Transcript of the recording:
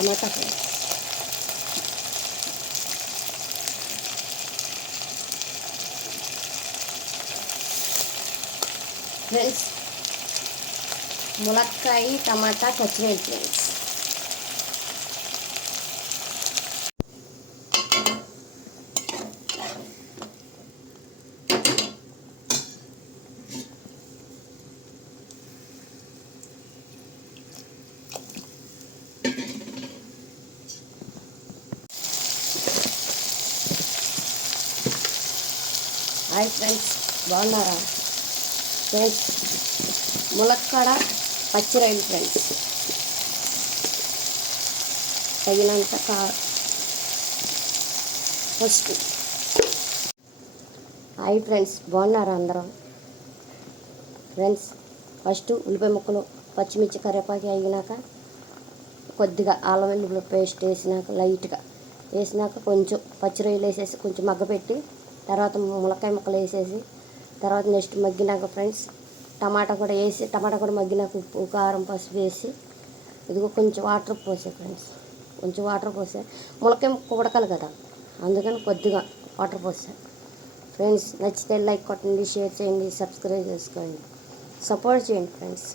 టమాటా friends, ములక్కాయ టమాటా పచ్చిమిర్చి friends. Hi friends, బాగున్నారా ఫ్రెండ్స్? ములక్కాడ పచ్చిరాయలు ఫ్రెండ్స్, తగినంత పసుపు. హాయ్ ఫ్రెండ్స్, బాగున్నారా అందరం? ఫ్రెండ్స్, ఫస్ట్ ఉల్లిపాయ ముక్కలు, పచ్చిమిర్చి, కరివేపాకు అయినాక కొద్దిగా అల్లం వెల్లుల్లి పేస్ట్ వేసినాక లైట్గా వేసినాక కొంచెం పచ్చిరొయ్యలు వేసేసి కొంచెం మగ్గపెట్టి తర్వాత ములక్కాయ ముక్కలు వేసేసి తర్వాత నెక్స్ట్ మగ్గినాక ఫ్రెండ్స్ టమాటా కూడా వేసి టమాటా కూడా మగ్గినాక ఉప్పు కారం పసుపు వేసి ఇదిగో కొంచెం వాటర్ పోసే ఫ్రెండ్స్. కొంచెం వాటర్ పోసే ములక్కాయ ముక్క ఉడకాలి కదా, అందుకని కొద్దిగా వాటర్ పోసా ఫ్రెండ్స్. నచ్చితే లైక్ కొట్టండి, షేర్ చేయండి, సబ్స్క్రైబ్ చేసుకోండి, సపోర్ట్ చేయండి ఫ్రెండ్స్.